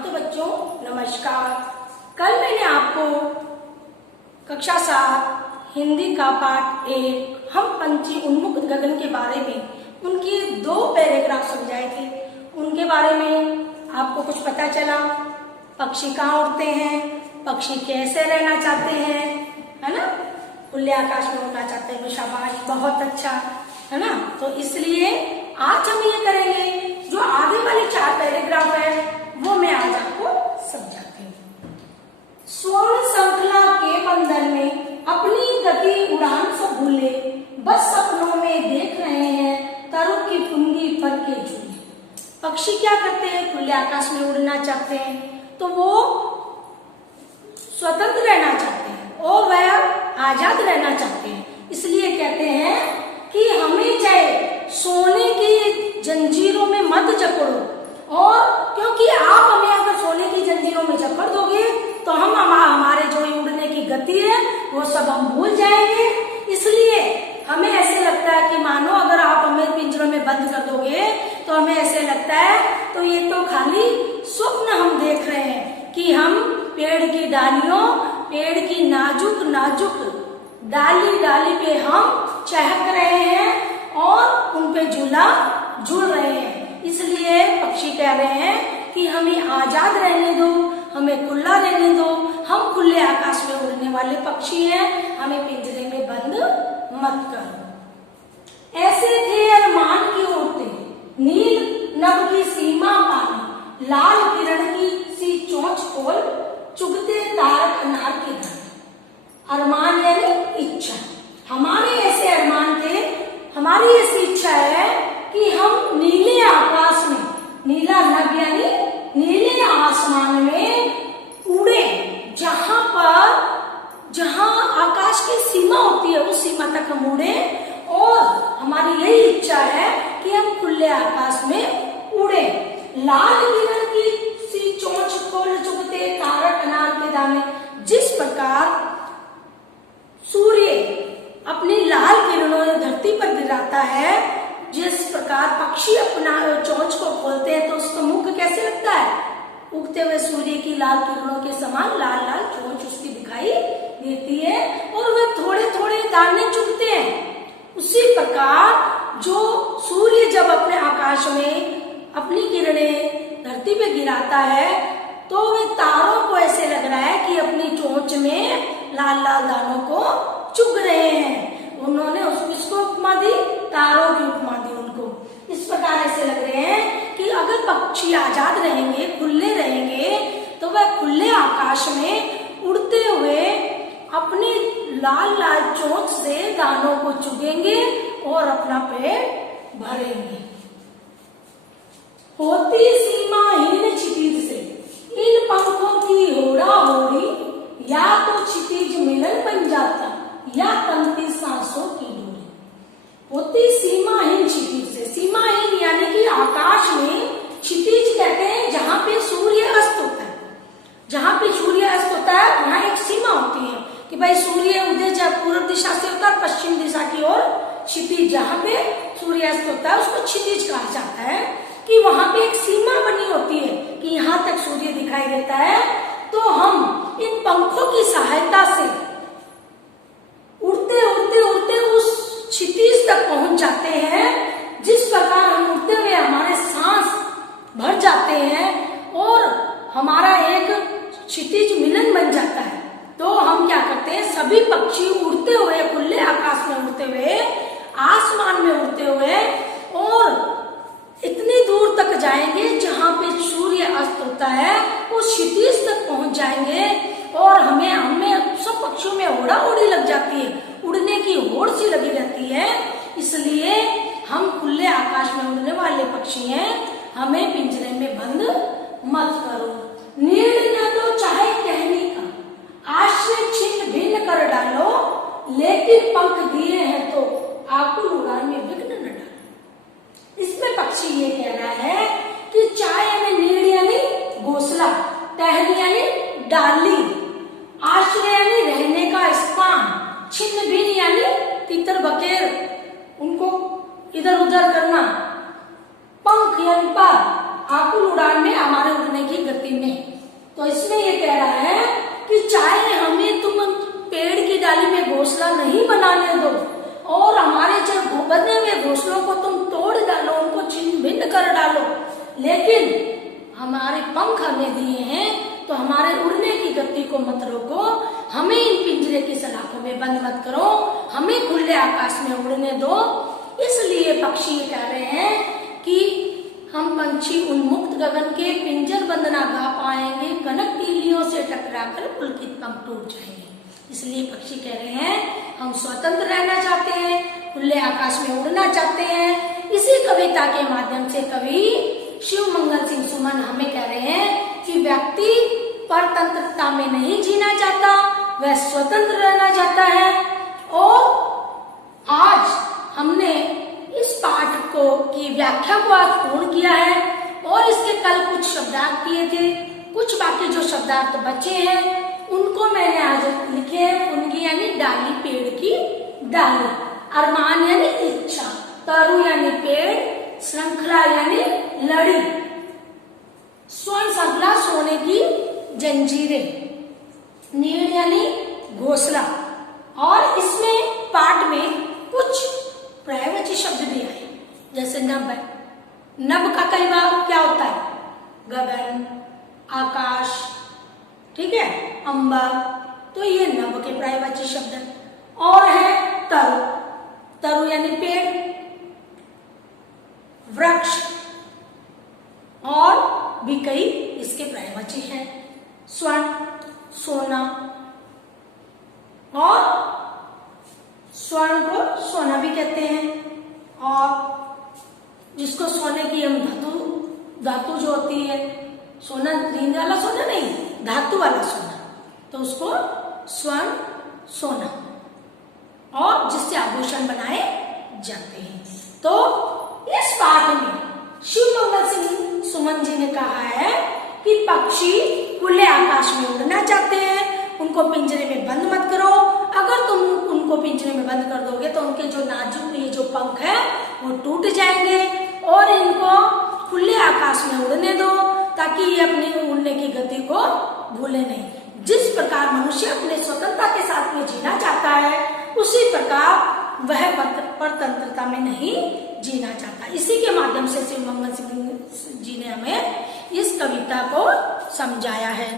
हाँ तो बच्चों नमस्कार। कल मैंने आपको कक्षा 7 हिंदी का पाठ 1 हम पंछी उन्मुख गगन के बारे में उनकी 2 पैराग्राफ समझाए थे। उनके बारे में आपको कुछ पता चला। पक्षी कहाँ उड़ते हैं, पक्षी कैसे रहना चाहते हैं, है ना, खुले आकाश में उड़ना चाहते हैं। शाबाश, बहुत अच्छा, है ना। तो इसलिए आज हम ये करेंगे, जो आगे वाले 4 पैराग्राफ है वो मैं आज आपको समझाती हूँ। स्वर्ण श्रृंखला के बंधन में अपनी गति उड़ान सब भूले, बस सपनों में देख रहे हैं तरू की फुनगी पर के झूले। पक्षी क्या करते हैं, खुले आकाश में उड़ना चाहते हैं, तो वो स्वतंत्र रहना चाहते हैं और वह आजाद रहना चाहते हैं। इसलिए कहते हैं कि हमें चाहे सोने की जंजीरों में मत जकड़ो, और क्योंकि आप हमें अगर सोने की जंजीरों में जकड़ दोगे तो हम हमारे जो उड़ने की गति है वो सब हम भूल जाएंगे। इसलिए हमें ऐसे लगता है कि मानो अगर आप हमें पिंजरों में बंद कर दोगे तो हमें ऐसे लगता है तो ये तो खाली स्वप्न हम देख रहे हैं कि हम पेड़ की डालियों, पेड़ की नाजुक नाजुक डाली डाली पे हम चहक रहे हैं और उन पे झूला झूल रहे हैं। इसलिए पक्षी कह रहे हैं कि हमें आजाद रहने दो, हमें खुला रहने दो, हम खुले आकाश में उड़ने वाले पक्षी हैं, हमें पिंजरे में बंद मत करो। ऐसे थे अरमान की उड़ते, नील नभ की सीमा पानी, लाल किरण की सी चोंच खोल, चुगते तारक अनार के दाने। अरमान यानी इच्छा, हमारे ऐसे अरमान थे, हमारी ऐसी इच्छा है कि हम नीले आकाश में, नीला नभ यानी नीले आसमान में उड़े, जहां आकाश की सीमा होती है उस सीमा तक हम उड़े। और हमारी यही इच्छा है कि हम खुले आकाश में उड़े। लाल किरण की सी चोंच खोल, चुगते तारक अनार के दाने। जिस प्रकार सूर्य अपनी लाल किरणों धरती पर गिराता है, जिस प्रकार पक्षी अपना चोंच को खोलते हैं तो उसका मुख कैसे लगता है, उगते हुए सूर्य की लाल किरणों के समान लाल लाल चोंच उसकी दिखाई देती है और वह थोड़े थोड़े दाने चुगते हैं। उसी प्रकार जो सूर्य जब अपने आकाश में अपनी किरणें धरती पे गिराता है तो वे तारों को ऐसे लग रहा है कि अपनी चोंच में लाल लाल दानों को चुग रहे हैं। उन्होंने उसको उपमा दी, तारों की उपमा दी उनको। इस प्रकार ऐसे लग रहे हैं कि अगर पक्षी आजाद रहेंगे, खुले रहेंगे, तो वह खुले आकाश में उड़ते हुए अपनी लाल लाल चोंच से दानों को चुगेंगे और अपना पेट भरेंगे। होती सीमाहीन क्षितिज से इन पंखों की होड़ा होड़ी, या तो क्षितिज मिलन बन जाता या तंती सांसों की डोरी। होती सीमाहीन क्षितिज से, सीमाहीन यानी कि आकाश में क्षितिज कहते हैं जहां पे सूर्य अस्त होता है। जहां पे सूर्य अस्त होता है वहां एक सीमा होती है कि भाई सूर्य उदय जब पूर्व दिशा से होता है, पश्चिम दिशा की ओर क्षितिज, जहां पे सूर्य अस्त होता है उसको क्षितिज कहा जाता है। कि वहां पे एक सीमा बनी होती है कि यहाँ तक सूर्य दिखाई देता है, तो हम इन पंखों की सहायता से उड़ते उड़ते उड़ते उस क्षितिज तक पहुंच जाते हैं। जिस प्रकार हम उड़ते हुए हमारे सांस भर जाते हैं और हमारा एक क्षितिज मिलन बन जाता है, तो हम क्या करते हैं, सभी पक्षी उड़ते हुए, खुले आकाश में उड़ते हुए, आसमान में उड़ते हुए और इतनी दूर तक जाएंगे जहां पे सूर्य अस्त होता है, उस क्षितिज तक पहुंच जाएंगे और हमें सब पक्षियों में होड़ा होड़ी लग जाती है, उड़ने की होड़ सी लगी रहती है। इसलिए हम खुले आकाश में उड़ने वाले पक्षी हैं, हमें पिंजरे में बंद मत करो। निर्णय तो चाहे कहने का, आश्रय छिन्न भिन्न कर डालो, लेकिन पंख दिए हैं तो आकुल उड़ान में विघ्न न डालो। इसमें पक्षी ये कह रहा है कि चाहे यानी नीड़ यानी घोंसला, टहनी यानी डाली, आश्रय यानी रहने का स्थान, छिन्न भिन्न यानी तितर बकेर उनको इधर उधर करना, पंख यानी पर, आकुल उड़ान में, हमारे उड़ने की गति में। तो इसमें ये कह रहा है कि चाहे हमें तुम पेड़ की डाली में घोंसला नहीं बनाने दो और हमारे जो बने हुए घोंसलों को तुम तोड़ डालो, उनको छिन्न भिन्न कर डालो, लेकिन हमारे पंख हमें दिए हैं तो हमारे उड़ने की गति को मत रोको, हमें इन पिंजरे की सलाखों में बंद मत करो, हमें खुले आकाश में उड़ने दो। इसलिए पक्षी कह रहे हैं कि हम पंछी उन्मुक्त गगन के पिंजर बंद ना गा पाएंगे, कनक तीलियों से टकराकर पुलकित पंख टूट जाएंगे। इसलिए पक्षी कह रहे हैं हम स्वतंत्र रहना चाहते हैं, खुले आकाश में उड़ना चाहते हैं। इसी कविता के माध्यम से कवि शिव मंगल सिंह सुमन हमें कह रहे हैं कि व्यक्ति परतंत्रता में नहीं जीना चाहता, वह स्वतंत्र रहना चाहता है। और आज हमने इस पाठ को की व्याख्या को आज पूर्ण किया है और इसके कल कुछ शब्दार्थ किए थे, कुछ बाकी जो शब्दार्थ बचे हैं उनको मैंने आज लिखे हैं। उनकी यानी डाली, पेड़ की डाली, अरमान यानी इच्छा, तरु यानी पेड़, श्रृंखला यानी लड़ी, स्वर्ण श्रृंखला सोने की जंजीरें, नीड़ यानी घोंसला। और इसमें पाठ में कुछ पर्यायवाची शब्द भी आए, जैसे नभ है। नभ का कई बार क्या होता है? गगन, आकाश, ठीक है, अंबर, तो ये नभ के पर्यायवाची शब्द है। और है तरु, तरु यानी पेड़, वृक्ष, और भी कई इसके पर्यायवाची हैं। स्वर्ण, सोना, और स्वर्ण को सोना भी कहते हैं। और जिसको सोने की हम धातु जो होती है, सोना रींद वाला सोना नहीं, धातु वाला सोना, तो उसको स्वर्ण, सोना, और जिससे आभूषण बनाए जाते हैं। तो इस पाठ में शिव मंगल सिंह सुमन जी ने कहा है कि पक्षी खुले आकाश में उड़ना चाहते हैं, उनको पिंजरे में बंद मत करो। अगर तुम उनको पिंजरे में बंद कर दोगे तो उनके जो नाजुक ये जो पंख है वो टूट जाएंगे, और इनको खुले आकाश में उड़ने दो ताकि ये अपनी उड़ने की गति को भूले नहीं। जिस प्रकार मनुष्य अपने स्वतंत्रता के साथ में जीना चाहता है, उसी प्रकार वह परतंत्रता में नहीं जीना चाहता। इसी के माध्यम से शिव मंगल सिंह जी ने हमें इस कविता को समझाया है।